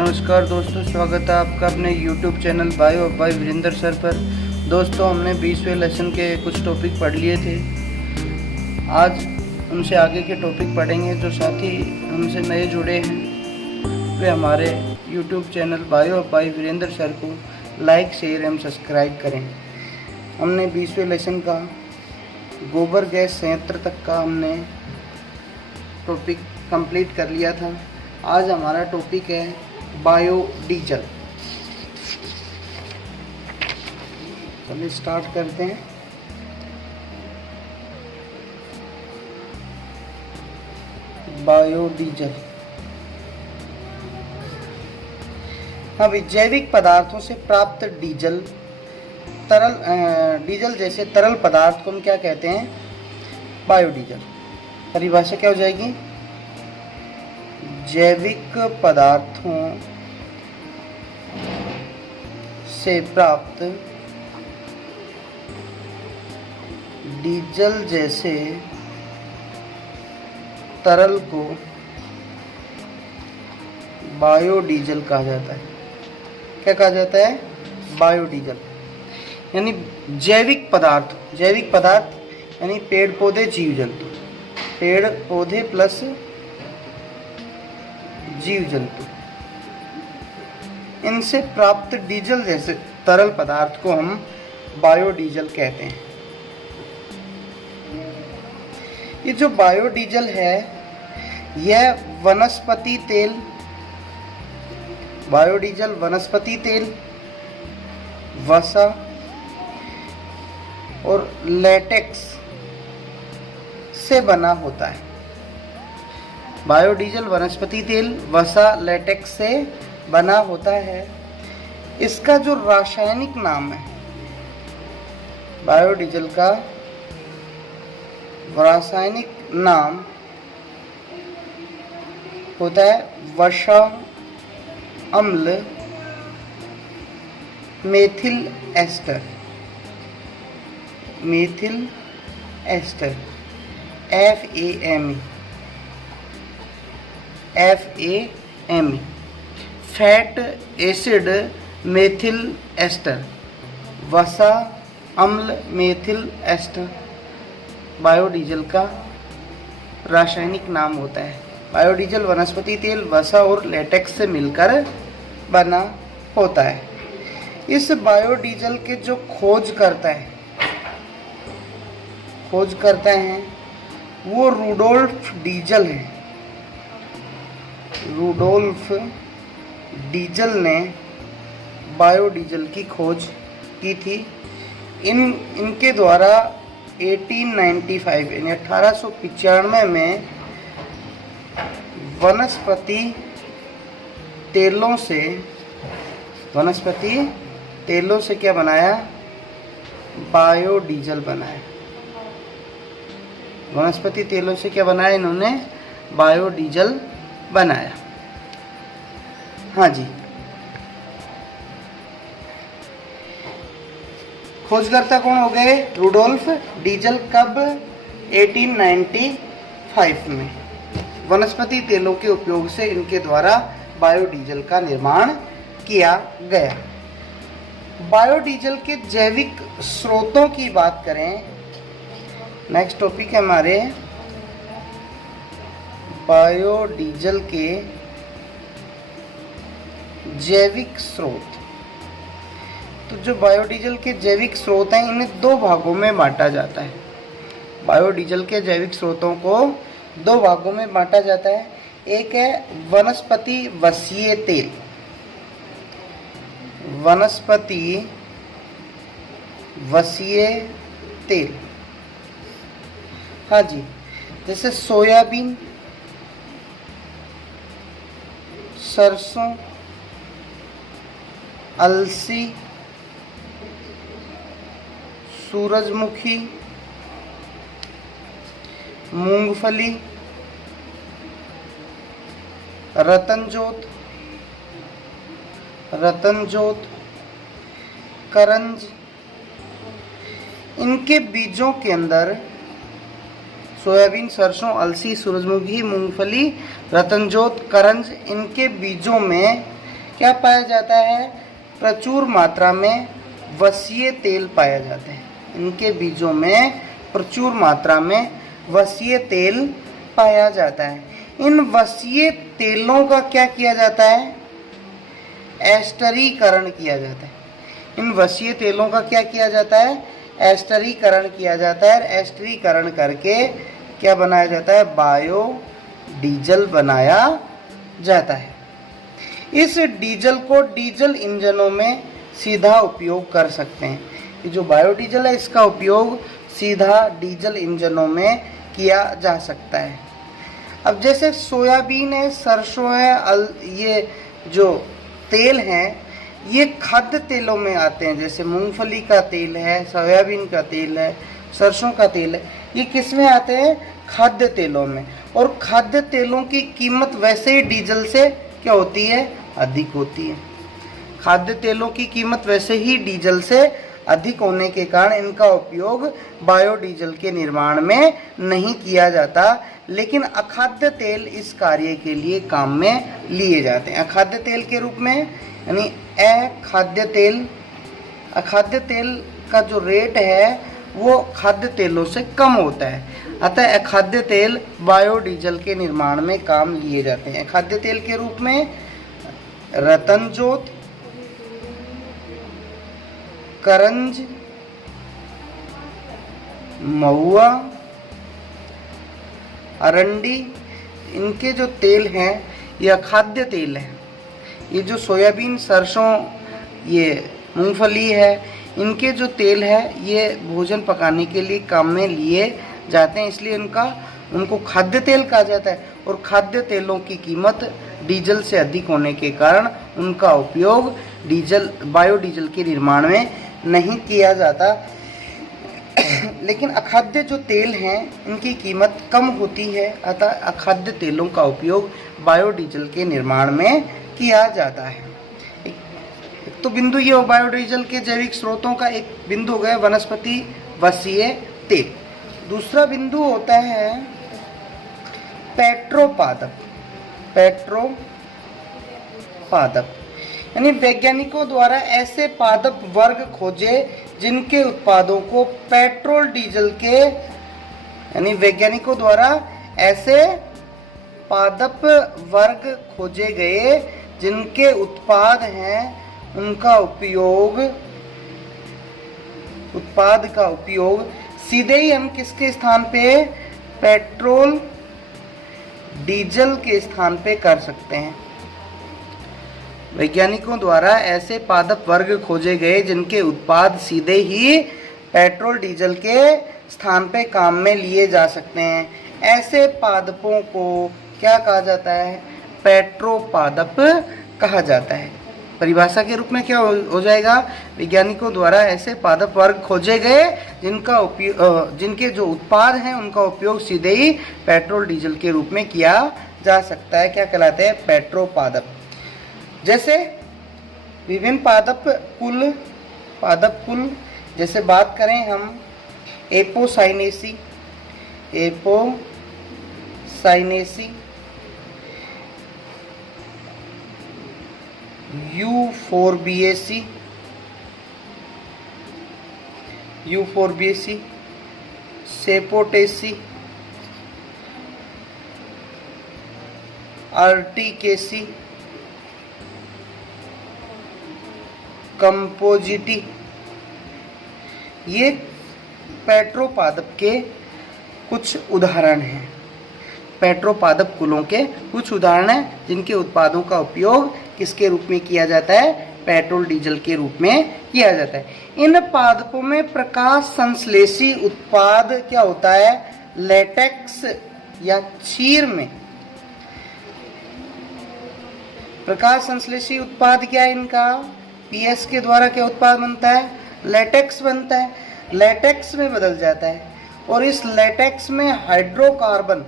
नमस्कार दोस्तों, स्वागत है आपका अपने YouTube channel bio by Virendra sir पर। दोस्तों, हमने 20वें लेसन के कुछ टॉपिक पढ़ लिए थे। आज उनसे आगे के टॉपिक पढ़ेंगे। जो साथी हमसे नए जुड़े हैं वे हमारे YouTube channel bio by Virendra sir को लाइक, शेयर एवं सब्सक्राइब करें। हमने 20वें लेसन का गोबर गैस संयंत्र तक का हमने टॉपिक कंप्लीट कर लिया था। आज हमारा टॉपिक है बायोडीजल। चलिए स्टार्ट करते हैं। बायोडीजल अभी जैविक पदार्थों से प्राप्त डीजल डीजल जैसे तरल पदार्थ को हम क्या कहते हैं? बायोडीजल। परिभाषा क्या हो जाएगी? जैविक पदार्थों से प्राप्त डीजल जैसे तरल को बायोडीजल कहा जाता है। क्या कहा जाता है? बायोडीजल। यानी जैविक पदार्थ यानी पेड़ पौधे, जीव जंतु, पेड़ पौधे प्लस जीव जंतु, इनसे प्राप्त डीजल जैसे तरल पदार्थ को हम बायोडीजल कहते हैं। ये जो बायोडीजल है यह वनस्पति तेल, बायोडीजल वनस्पति तेल, वसा और लेटेक्स से बना होता है। बायोडीजल वनस्पति तेल, वसा, लेटेक्स से बना होता है। इसका जो रासायनिक नाम है, बायोडीजल का रासायनिक नाम होता है वसा अम्ल methyl ester. Methyl ester FAME fat acid methyl ester, वसा अम्ल मेथिल एस्टर बायोडीजल का रासायनिक नाम होता है। बायोडीजल वनस्पति तेल, वसा और लेटेक्स से मिलकर बना होता है। इस बायोडीजल के जो खोज करता है वो रुडोल्फ डीजल है। रुडोल्फ डीजल ने बायोडीजल की खोज की थी। इनके द्वारा 1895 यानी 1895 में वनस्पति तेलों से क्या बनाया? बायोडीजल बनाया। वनस्पति तेलों से क्या बनाया इन्होंने? बायोडीजल बनाया। हाँ जी, खोजकर्ता कौन हो गए? Rudolf Diesel. कब? 1895 में। वनस्पति तेलों के उपयोग से इनके द्वारा बायोडीजल का निर्माण किया गया। बायोडीजल के जैविक स्रोतों की बात करें, नेक्स्ट टॉपिक है हमारे बायोडीजल के जैविक स्रोत। तो जो बायोडीजल के जैविक स्रोत हैं इन्हें दो भागों में बांटा जाता है। बायोडीजल के जैविक स्रोतों को दो भागों में बांटा जाता है। एक है वनस्पति वसीय तेल। वनस्पति वसीय तेल, हाँ जी, जैसे सोयाबीन, सरसों, अलसी, सूरजमुखी, मूंगफली, रतनजोत, करंज, इनके बीजों के अंदर सोयाबीन, सरसों, अलसी, सूरजमुखी, मूंगफली, रतनजोत, करंज, इनके बीजों में क्या पाया जाता है? प्रचुर मात्रा में वसीय तेल पाया जाता है। इनके बीजों में प्रचुर मात्रा में वसीय तेल पाया जाता है। इन वसीय तेलों का क्या किया जाता है? एस्टरीकरण किया जाता है। इन वसीय तेलों का क्या किया जाता है? एस्टरीकरण किया जाता है। एस्टरीकरण करके क्या बनाया जाता है? बायोडीजल बनाया जाता है। इस डीजल को डीजल इंजनों में सीधा उपयोग कर सकते हैं। ये जो बायोडीजल है इसका उपयोग सीधा डीजल इंजनों में किया जा सकता है। अब जैसे सोयाबीन है, सरसों है, ये जो तेल हैं ये खाद्य तेलों में आते हैं। जैसे मूंगफली का तेल है, सोयाबीन का तेल है, सरसों का तेल है, ये किस में आते हैं? खाद्य तेलों में। और खाद्य तेलों की कीमत वैसे ही डीजल से क्या होती है? अधिक होती है। खाद्य तेलों की कीमत वैसे ही डीजल से अधिक होने के कारण इनका उपयोग बायोडीजल के निर्माण में नहीं किया जाता, लेकिन अखाद्य तेल इस कार्य के लिए काम में लिए जाते हैं। अखाद्य तेल के रूप में, यानी अखाद्य तेल का जो रेट है वो खाद्य तेलों से कम होता है, अतः अखाद्य तेल बायोडीजल के निर्माण में काम लिए जाते हैं। खाद्य तेल के रूप में रतनजोत, करंज, महुआ, अरंडी, इनके जो तेल हैं ये अखाद्य तेल हैं। ये जो सोयाबीन, सरसों, ये मूंगफली है, इनके जो तेल है ये भोजन पकाने के लिए काम में लिए जाते हैं, इसलिए उनको खाद्य तेल कहा जाता है। और खाद्य तेलों की कीमत डीजल से अधिक होने के कारण उनका उपयोग बायोडीजल के निर्माण में नहीं किया जाता। लेकिन अखाद्य जो तेल हैं इनकी कीमत कम होती है, अतः अखाद्य तेलों का उपयोग बायोडीजल के निर्माण में किया जाता है। एक तो बिंदु ये बायोडीजल के जैविक स्रोतों का एक बिंदु हो गया वनस्पति वसीय तेल। दूसरा बिंदु होता है पेट्रोपादप। यानी वैज्ञानिकों द्वारा ऐसे पादप वर्ग खोजे जिनके उत्पादों को पेट्रोल डीजल के, यानी वैज्ञानिकों द्वारा ऐसे पादप वर्ग खोजे गए जिनके उत्पाद हैं उनका उत्पाद का उपयोग सीधे ही हम किसके स्थान पे? पेट्रोल डीजल के स्थान पे कर सकते हैं। वैज्ञानिकों द्वारा ऐसे पादप वर्ग खोजे गए जिनके उत्पाद सीधे ही पेट्रोल डीजल के स्थान पे काम में लिए जा सकते हैं। ऐसे पादपों को क्या कहा जाता है? पेट्रोपादप कहा जाता है। परिभाषा के रूप में क्या हो जाएगा? वैज्ञानिकों द्वारा ऐसे पादप वर्ग खोजे गए जिनके जो उत्पाद हैं उनका उपयोग सीधे ही पेट्रोल डीजल के रूप में किया जा सकता है। क्या कहलाते हैं? पेट्रोपादप। जैसे विभिन्न पादप कुल जैसे बात करें हम एपोसाइनेसी, यूफोर्बिएसी, सेपोटेसी, अर्टिकेसी, कंपोजिटी, ये पेट्रोपादप के कुछ उदाहरण हैं। पेट्रोपादप कुलों के कुछ उदाहरण हैं जिनके उत्पादों का उपयोग किसके रूप में किया जाता है? पेट्रोल डीजल के रूप में किया जाता है। इन पादपों में प्रकाश संश्लेषी उत्पाद क्या होता है? लेटेक्स या क्षीर में प्रकाश संश्लेषी उत्पाद क्या है इनका? पीएस के द्वारा क्या उत्पाद बनता है? लेटेक्स बनता है। लेटेक्स में बदल जाता है और इस लेटेक्स में हाइड्रोकार्बन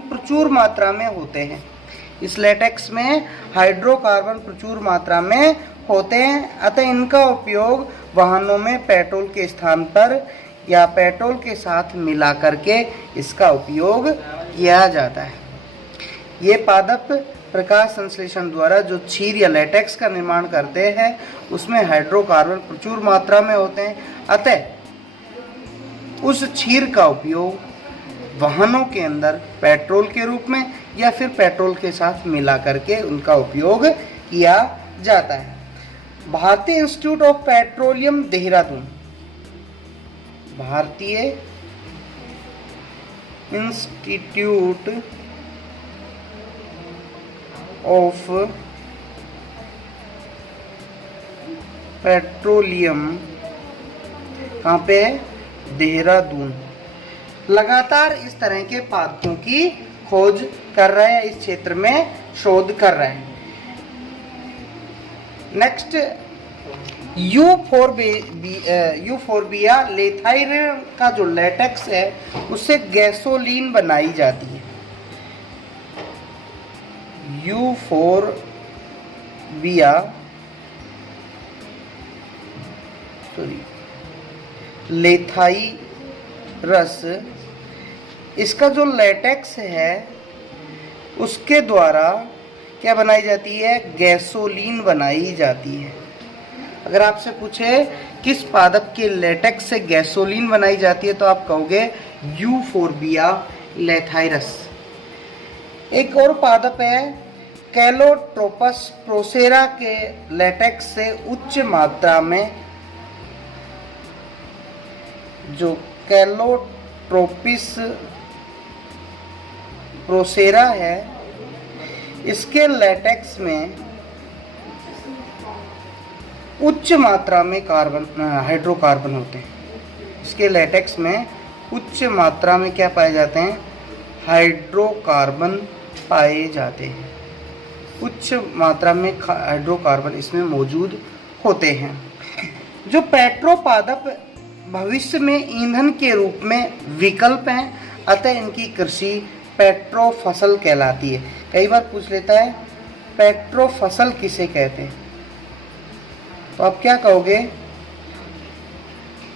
प्रचुर मात्रा में होते हैं। इस लेटेक्स में हाइड्रोकार्बन प्रचुर मात्रा में होते हैं, अतः इनका उपयोग वाहनों में पेट्रोल के स्थान पर या पेट्रोल के साथ मिला करके इसका उपयोग किया जाता है। ये पादप प्रकाश संश्लेषण द्वारा जो क्षीर या लेटेक्स का निर्माण करते हैं उसमें हाइड्रोकार्बन प्रचुर मात्रा में होते हैं, अतः उस क्षीर का उपयोग वाहनों के अंदर पेट्रोल के रूप में या फिर पेट्रोल के साथ मिला करके उनका उपयोग किया जाता है। भारतीय इंस्टीट्यूट ऑफ पेट्रोलियम देहरादून, भारतीय इंस्टीट्यूट ऑफ पेट्रोलियम कहाँ पे है? देहरादून, लगातार इस तरह के पादपों की खोज कर रहे हैं, इस क्षेत्र में शोध कर रहे हैं। नेक्स्ट, यूफोर्बिया लेथाइरम का जो लेटेक्स है उससे गैसोलीन बनाई जाती है। यूफोर्बिया लेथाइरस, इसका जो लेटेक्स है उसके द्वारा क्या बनाई जाती है? गैसोलीन बनाई जाती है। अगर आपसे पूछे किस पादप के लेटेक्स से गैसोलीन बनाई जाती है तो आप कहोगे यूफोर्बिया लेथाइरस। एक और पादप है कैलोट्रोपस प्रोसेरा के लेटेक्स से उच्च मात्रा में, जो कैलोट्रोपिस प्रोसेरा है इसके लेटेक्स में उच्च मात्रा में हाइड्रोकार्बन होते हैं। इसके लेटेक्स में उच्च मात्रा में क्या पाए जाते हैं? हाइड्रोकार्बन पाए जाते हैं। उच्च मात्रा में हाइड्रोकार्बन इसमें मौजूद होते हैं। जो पेट्रोपादप भविष्य में ईंधन के रूप में विकल्प हैं, अतः इनकी कृषि पेट्रो फसल कहलाती है। कई बार पूछ लेता है पेट्रो फसल किसे कहते हैं, तो आप क्या कहोगे?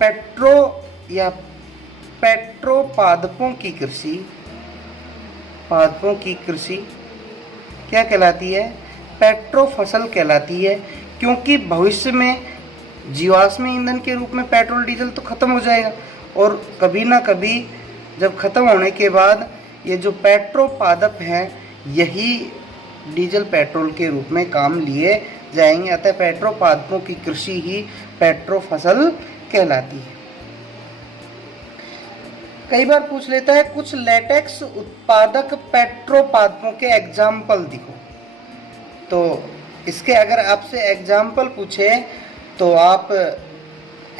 पेट्रो या पेट्रो पादपों की कृषि, पादपों की कृषि क्या कहलाती है? पेट्रो फसल कहलाती है, क्योंकि भविष्य में जीवाश्म ईंधन के रूप में पेट्रोल डीजल तो खत्म हो जाएगा और कभी ना कभी जब खत्म होने के बाद ये जो पेट्रो पादप हैं यही डीजल पेट्रोल के रूप में काम लिए जाएंगे, अतः पेट्रो पादपों की कृषि ही पेट्रो फसल कहलाती है। कई बार पूछ लेता है कुछ लेटेक्स उत्पादक पेट्रो पादपों के एग्जाम्पल दिखो, तो इसके अगर आपसे एग्जाम्पल पूछे तो आप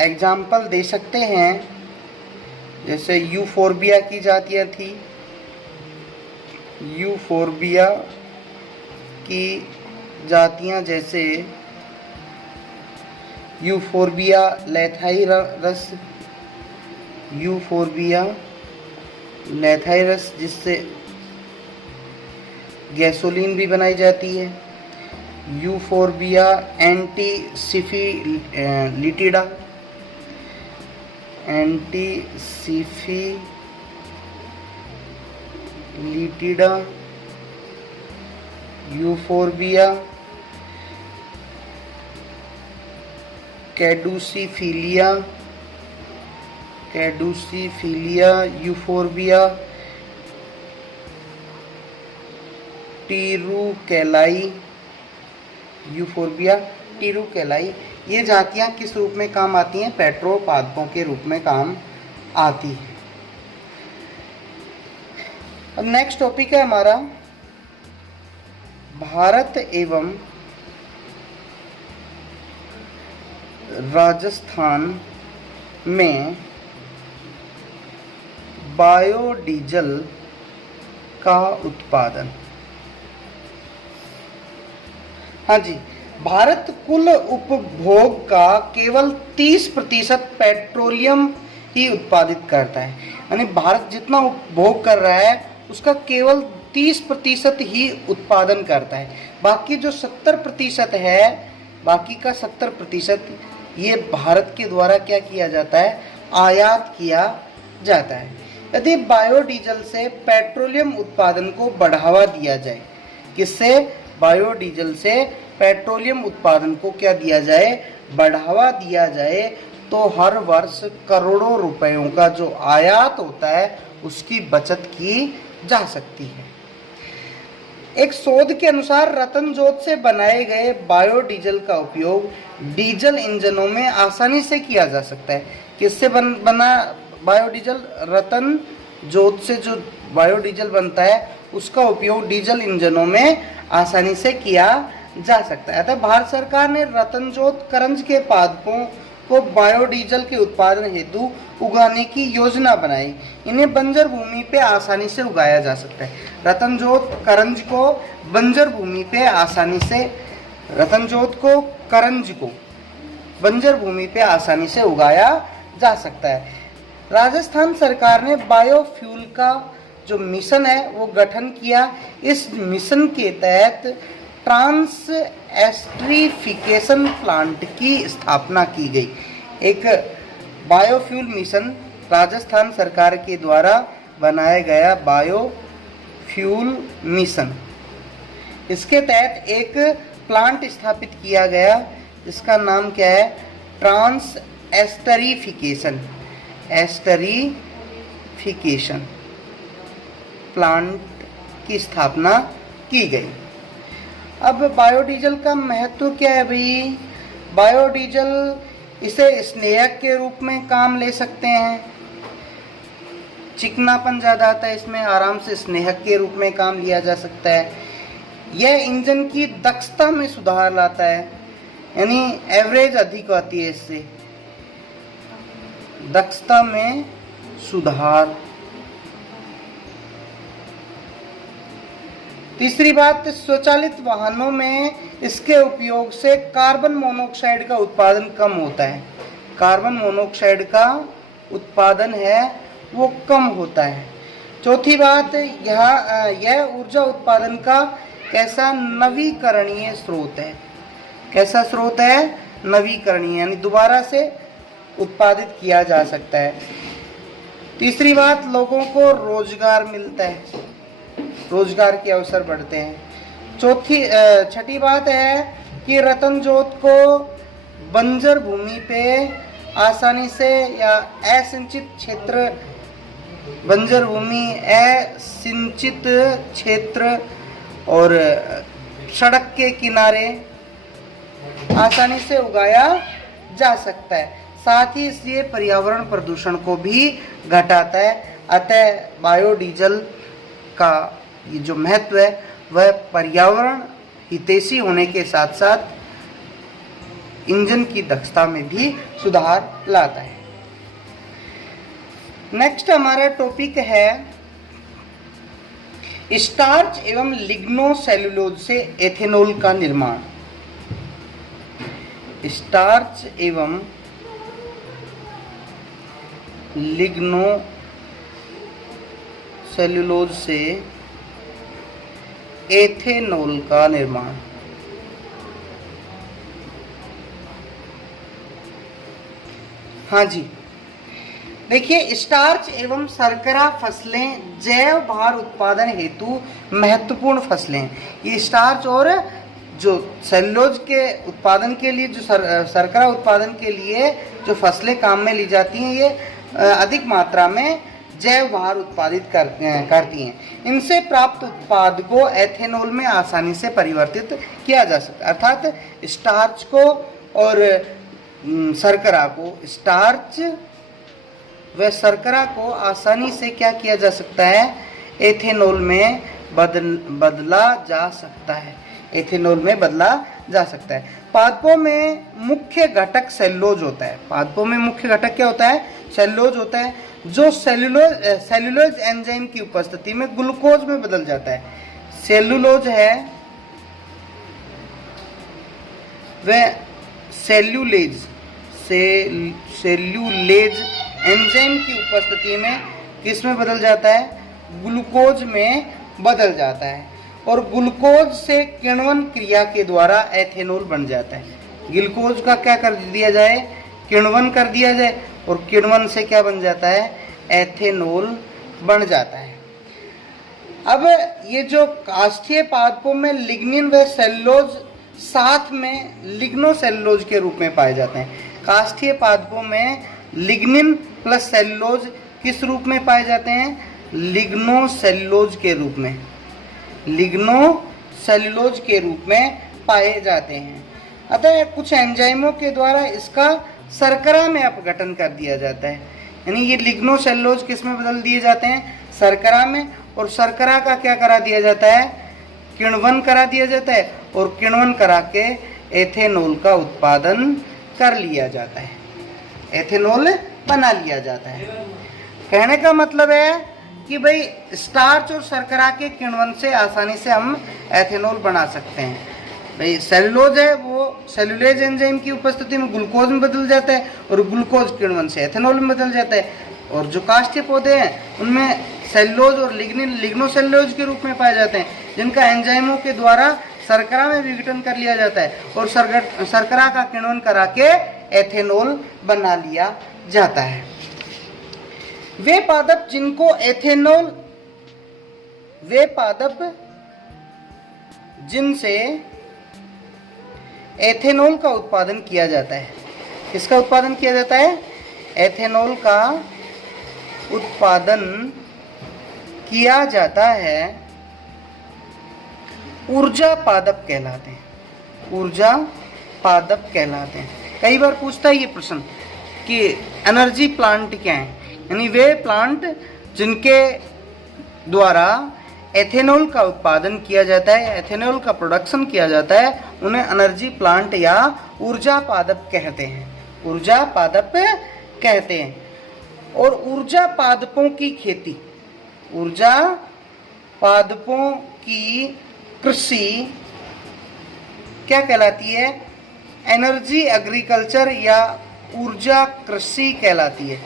एग्जाम्पल दे सकते हैं। जैसे यूफोर्बिया की जातियाँ थी, यूफोर्बिया की जातियाँ जैसे यूफोर्बिया लेथाइरस, यूफोर्बिया लेथाइरस जिससे गैसोलीन भी बनाई जाती है। यूफोर्बिया एंटीसिफिलिटिडा, एंटीसिफिलिटिडा, यूफोर्बिया कैडुसिफिलिया, कैडुसिफिलिया, यूफोर्बिया टीरुकेलाई, यूफोर्बिया टीरुकेलाई, ये जातियाँ किस रूप में काम आती हैं? पेट्रो पादपों के रूप में काम आती है। अब नेक्स्ट टॉपिक है हमारा भारत एवं राजस्थान में बायोडीजल का उत्पादन। हाँ जी, भारत कुल उपभोग का केवल 30% पेट्रोलियम ही उत्पादित करता है। यानी भारत जितना उपभोग कर रहा है उसका केवल 30% ही उत्पादन करता है। बाकी जो 70% है, बाकी का 70% ये भारत के द्वारा क्या किया जाता है? आयात किया जाता है। यदि बायोडीजल से पेट्रोलियम उत्पादन को बढ़ावा दिया जाए, किससे? बायोडीजल से पेट्रोलियम उत्पादन को क्या दिया जाए? बढ़ावा दिया जाए, तो हर वर्ष करोड़ों रुपयों का जो आयात होता है उसकी बचत की जा सकती है। एक शोध के अनुसार रतनजोत से बनाए गए बायोडीजल का उपयोग डीजल इंजनों में आसानी से किया जा सकता है। किससे बना बायोडीजल? रतन जोत से जो बायोडीजल बनता है उसका उपयोग डीजल इंजनों में आसानी से किया जा सकता है। अतः भारत सरकार ने रतनजोत करंज के पादपों को बायोडीजल के उत्पादन हेतु उगाने की योजना बनाई। इन्हें बंजर भूमि पे आसानी से उगाया जा सकता है। रतनजोत करंज को बंजर भूमि पे आसानी से, रतनजोत को करंज को बंजर भूमि पे आसानी से उगाया जा सकता है। राजस्थान सरकार ने बायोफ्यूल का जो मिशन है वो गठन किया। इस मिशन के तहत ट्रांस एस्ट्रीफिकेशन प्लांट की स्थापना की गई। एक बायोफ्यूल मिशन राजस्थान सरकार के द्वारा बनाया गया बायोफ्यूल मिशन, इसके तहत एक प्लांट स्थापित किया गया जिसका नाम क्या है? ट्रांस एस्टरीफिकेशन प्लांट की स्थापना की गई। अब बायोडीजल का महत्व क्या है भाई? बायोडीजल, इसे स्नेहक के रूप में काम ले सकते हैं। चिकनापन ज़्यादा आता है इसमें, आराम से स्नेहक के रूप में काम लिया जा सकता है। यह इंजन की दक्षता में सुधार लाता है, यानी एवरेज अधिक आती है इससे, दक्षता में सुधार। तीसरी बात, स्वचालित वाहनों में इसके उपयोग से कार्बन मोनोऑक्साइड का उत्पादन कम होता है। कार्बन मोनोऑक्साइड का उत्पादन है वो कम होता है। चौथी बात, यह ऊर्जा उत्पादन का कैसा? नवीकरणीय स्रोत है। कैसा स्रोत है? नवीकरणीय, यानी दोबारा से उत्पादित किया जा सकता है। तीसरी बात, लोगों को रोजगार मिलता है, रोजगार के अवसर बढ़ते हैं। छठी बात है कि रतनजोत को बंजर भूमि पे आसानी से या असिंचित क्षेत्र, बंजर भूमि, असिंचित क्षेत्र और सड़क के किनारे आसानी से उगाया जा सकता है। साथ ही इसलिए पर्यावरण प्रदूषण को भी घटाता है। अतः बायोडीजल का ये जो महत्व है वह पर्यावरण हितैषी होने के साथ साथ इंजन की दक्षता में भी सुधार लाता है। नेक्स्ट हमारा टॉपिक है स्टार्च एवं लिग्नोसेल्यूलोज से एथेनॉल का निर्माण। स्टार्च एवं लिग्नोसेल्यूलोज से एथेनॉल का निर्माण। हाँ जी, देखिए, स्टार्च एवं शर्करा फसलें जैव भार उत्पादन हेतु महत्वपूर्ण फसलें हैं। ये स्टार्च और जो सेल्यूलोज के उत्पादन के लिए, जो शर्करा उत्पादन के लिए जो फसलें काम में ली जाती हैं, ये अधिक मात्रा में जैव भार उत्पादित करती हैं। इनसे प्राप्त उत्पाद को एथेनॉल में आसानी से परिवर्तित किया जा सकता है। अर्थात स्टार्च को और शर्करा को, स्टार्च व शर्करा को आसानी से क्या किया जा सकता है? एथेनॉल में बदला जा सकता है। एथेनॉल में बदला जा सकता है। पादपों में मुख्य घटक सेल्यूलोज होता है। पादपों में मुख्य घटक क्या होता है? सेल्यूलोज होता है, जो सेल्यूलोज एंजाइम की उपस्थिति में ग्लूकोज में बदल जाता है। सेल्यूलोज है वह सेल्यूलेज एंजाइम की उपस्थिति में किस में बदल जाता है? ग्लूकोज में बदल जाता है। और ग्लूकोज से किण्वन क्रिया के द्वारा एथेनॉल बन जाता है। ग्लूकोज का क्या कर दिया जाए? किण्वन कर दिया जाए, और किण्वन से क्या बन जाता है? एथेनॉल बन जाता है। अब ये जो काष्ठीय पादपों में लिग्निन व सेलुलोज साथ में लिग्नोसेलुलोज के रूप में पाए जाते हैं। काष्ठीय पादपों में लिग्निन प्लस सेलुलोज किस रूप में पाए जाते हैं? लिग्नोसेलुलोज के रूप में, लिग्नोसेलुलोज के रूप में पाए जाते हैं। अतः कुछ एंजाइमों के द्वारा इसका शर्करा में अपघटन कर दिया जाता है, यानी ये लिग्नोसेलुलोज किस में बदल दिए जाते हैं? शर्करा में। और शर्करा का क्या करा दिया जाता है? किण्वन करा दिया जाता है, और किण्वन करा के एथेनॉल का उत्पादन कर लिया जाता है, एथेनॉल बना लिया जाता है। कहने का मतलब है कि भाई स्टार्च और शर्करा के किण्वन से आसानी से हम एथेनॉल बना सकते हैं। भाई सेलुलोज है वो सेलुलेज एंजाइम की उपस्थिति में ग्लूकोज में बदल जाता है, और ग्लूकोज किण्वन से एथेनॉल में बदल जाता है। और जो काष्ठीय पौधे हैं उनमें सेलुलोज और लिग्निन लिग्नोसेलुलोज के रूप में पाए जाते हैं, जिनका एंजाइमों के द्वारा शर्करा में विघटन कर लिया जाता है, और शर्करा का किण्वन करा के एथेनॉल बना लिया जाता है। वे पादप जिनको एथेनॉल, वे पादप जिनसे एथेनॉल का उत्पादन किया जाता है। किसका उत्पादन किया जाता है? एथेनॉल का उत्पादन किया जाता है, ऊर्जा पादप कहलाते हैं, ऊर्जा पादप कहलाते हैं। कई बार पूछता है ये प्रश्न कि एनर्जी प्लांट क्या है, यानी वे प्लांट जिनके द्वारा एथेनॉल का उत्पादन किया जाता है, एथेनॉल का प्रोडक्शन किया जाता है, उन्हें एनर्जी प्लांट या ऊर्जा पादप कहते हैं, ऊर्जा पादप कहते हैं। और ऊर्जा पादपों की खेती, ऊर्जा पादपों की कृषि क्या कहलाती है? एनर्जी एग्रीकल्चर या ऊर्जा कृषि कहलाती है।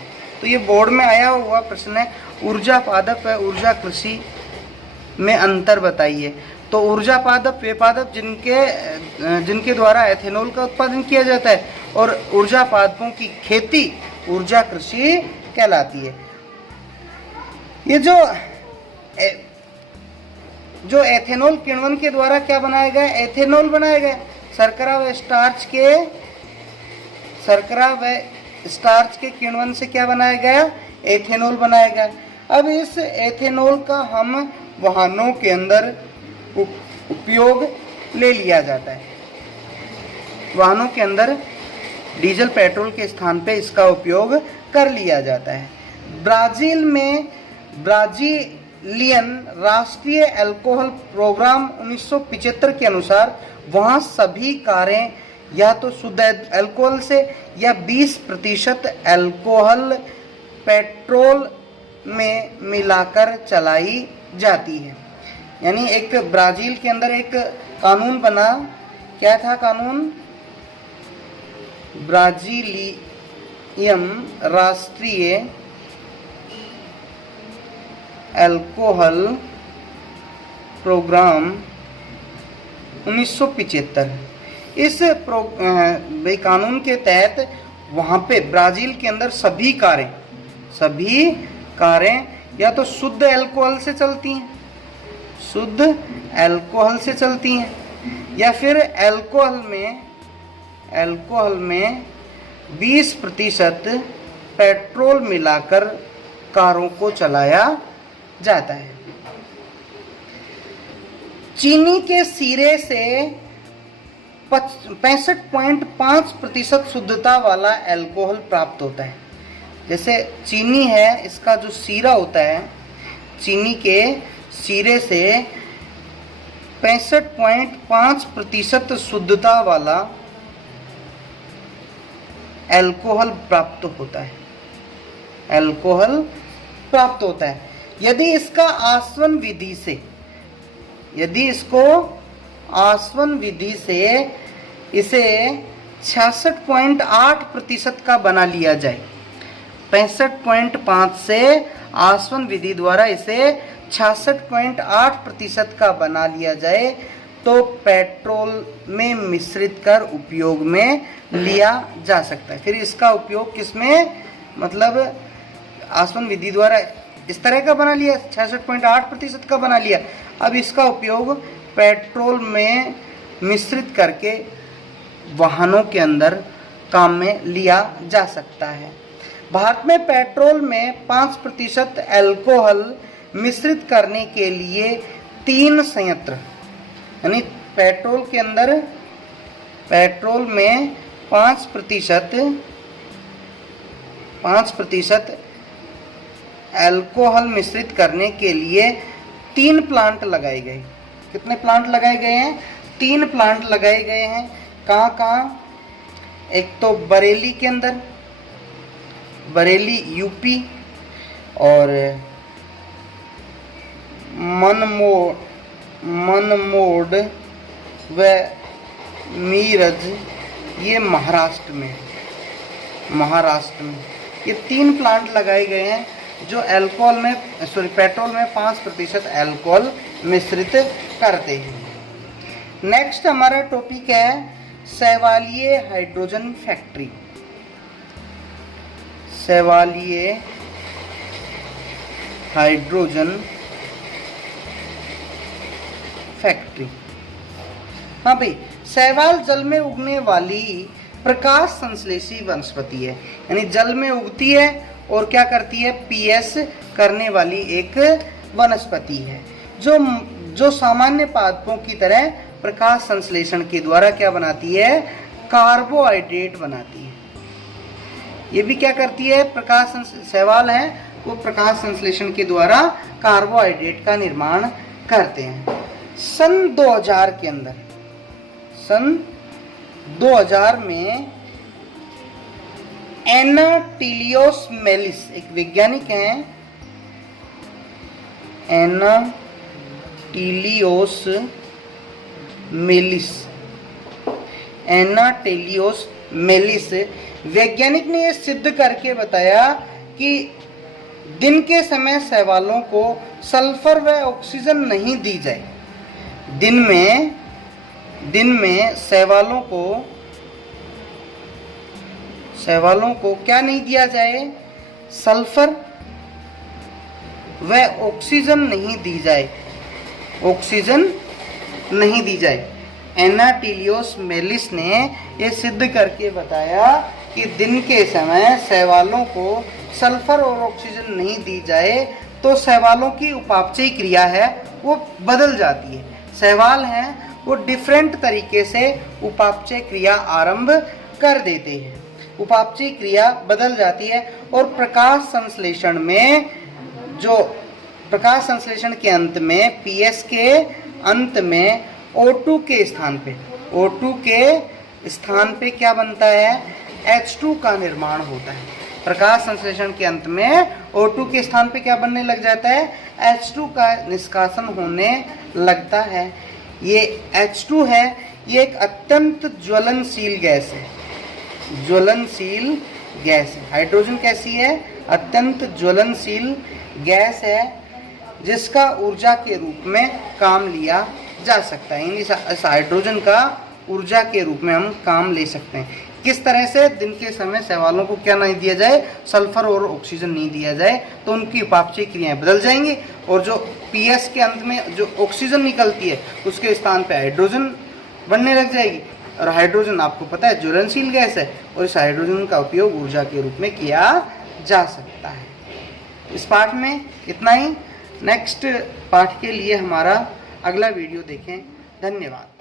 तो ये बोर्ड में आया हुआ प्रश्न है, ऊर्जा पादप व ऊर्जा कृषि में अंतर बताइए। तो ऊर्जा पादप वे पादप जिनके द्वारा एथेनॉल का उत्पादन किया जाता है, और ऊर्जा पादपों की खेती ऊर्जा कृषि कहलाती है। ये जो एथेनॉल किण्वन के द्वारा क्या बनाया गया? एथेनॉल बनाया गया। शर्करा व स्टार्च के किण्वन से क्या बनाया गया? एथेनॉल बनाया गया। अब इस एथेनॉल का हम वाहनों के अंदर उपयोग ले लिया जाता है। वाहनों के अंदर डीजल पेट्रोल के स्थान पे इसका उपयोग कर लिया जाता है। ब्राजील में ब्राजीलियन राष्ट्रीय अल्कोहल प्रोग्राम 1975 के अनुसार वहाँ सभी कारें या तो शुद्ध अल्कोहल से या 20% अल्कोहल पेट्रोल में मिलाकर चलाई जाती है। यानी एक ब्राजील के अंदर एक कानून बना, क्या था कानून? ब्राजीलियन राष्ट्रीय अल्कोहल प्रोग्राम 1975। इस कानून के तहत वहाँ पे ब्राजील के अंदर सभी कारें या तो शुद्ध अल्कोहल से चलती हैं, शुद्ध अल्कोहल से चलती हैं, या फिर अल्कोहल में 20% पेट्रोल मिलाकर कारों को चलाया जाता है। चीनी के सीरे से 65.5% शुद्धता वाला अल्कोहल प्राप्त होता है। जैसे चीनी है, इसका जो सीरा होता है, चीनी के सीरे से 65.5% शुद्धता वाला अल्कोहल प्राप्त होता है, अल्कोहल प्राप्त होता है। यदि इसको आसवन विधि से इसे 66.8% का बना लिया जाए, 65.5 से आसवन विधि द्वारा इसे 66.8% का बना लिया जाए तो पेट्रोल में मिश्रित कर उपयोग में लिया जा सकता है। फिर इसका उपयोग किसमें, मतलब आसवन विधि द्वारा इस तरह का बना लिया, 66.8% का बना लिया। अब इसका उपयोग पेट्रोल में मिश्रित करके वाहनों के अंदर काम में लिया जा सकता है। भारत में पेट्रोल में 5% अल्कोहल मिश्रित करने के लिए 3 संयंत्र, यानी पेट्रोल के अंदर पेट्रोल में 5% अल्कोहल मिश्रित करने के लिए 3 प्लांट लगाए गए। कितने प्लांट लगाए गए हैं? 3 प्लांट लगाए गए हैं। कहाँ कहाँ? एक तो बरेली के अंदर, बरेली यूपी, और मनमोड व मीरज ये महाराष्ट्र में ये 3 प्लांट लगाए गए हैं जो पेट्रोल में 5% अल्कोहल मिश्रित करते हैं। नेक्स्ट हमारा टॉपिक है सेवालिये हाइड्रोजन फैक्ट्री। सेवालिये हाइड्रोजन फैक्ट्री। हाँ भाई, शैवाल जल में उगने वाली प्रकाश संश्लेषी वनस्पति है, यानी जल में उगती है और क्या करती है? पीएस करने वाली एक वनस्पति है जो सामान्य पादपों की तरह प्रकाश संश्लेषण के द्वारा क्या बनाती है? कार्बोहाइड्रेट बनाती है। ये भी क्या करती है? शैवाल है वो प्रकाश संश्लेषण के द्वारा कार्बोहाइड्रेट का निर्माण करते हैं। सन 2000 में एना टिलियोस मेलिस एक वैज्ञानिक हैं, एना टिलियोस मेलिस वैज्ञानिक ने यह सिद्ध करके बताया कि दिन के समय शैवालों को सल्फर व ऑक्सीजन नहीं दी जाए। दिन में शैवालों को क्या नहीं दिया जाए? सल्फर व ऑक्सीजन नहीं दी जाए। एना टिलियोस मेलिस ने यह सिद्ध करके बताया कि दिन के समय शैवालों को सल्फर और ऑक्सीजन नहीं दी जाए तो शैवालों की उपापचय क्रिया है वो बदल जाती है। शैवाल हैं वो डिफरेंट तरीके से उपापचय क्रिया आरंभ कर देते हैं, उपापचय क्रिया बदल जाती है और प्रकाश संश्लेषण के अंत में पीएस के अंत में O2 के स्थान पे क्या बनता है? H2 का निर्माण होता है। प्रकाश संश्लेषण के अंत में O2 के स्थान पे क्या बनने लग जाता है? H2 का निष्कासन होने लगता है। ये H2 है, ये एक अत्यंत ज्वलनशील गैस है। हाइड्रोजन कैसी है? अत्यंत ज्वलनशील गैस है जिसका ऊर्जा के रूप में काम लिया जा सकता है। इस हाइड्रोजन का ऊर्जा के रूप में हम काम ले सकते हैं। किस तरह से? दिन के समय शैवालों को क्या नहीं दिया जाए? सल्फर और ऑक्सीजन नहीं दिया जाए तो उनकी उपापचय क्रियाएं बदल जाएंगी और जो पीएस के अंत में जो ऑक्सीजन निकलती है उसके स्थान पे हाइड्रोजन बनने लग जाएगी। और हाइड्रोजन आपको पता है ज्वलनशील गैस है और इस हाइड्रोजन का उपयोग ऊर्जा के रूप में किया जा सकता है। इस पाठ में इतना ही। नेक्स्ट पाठ के लिए हमारा अगला वीडियो देखें। धन्यवाद।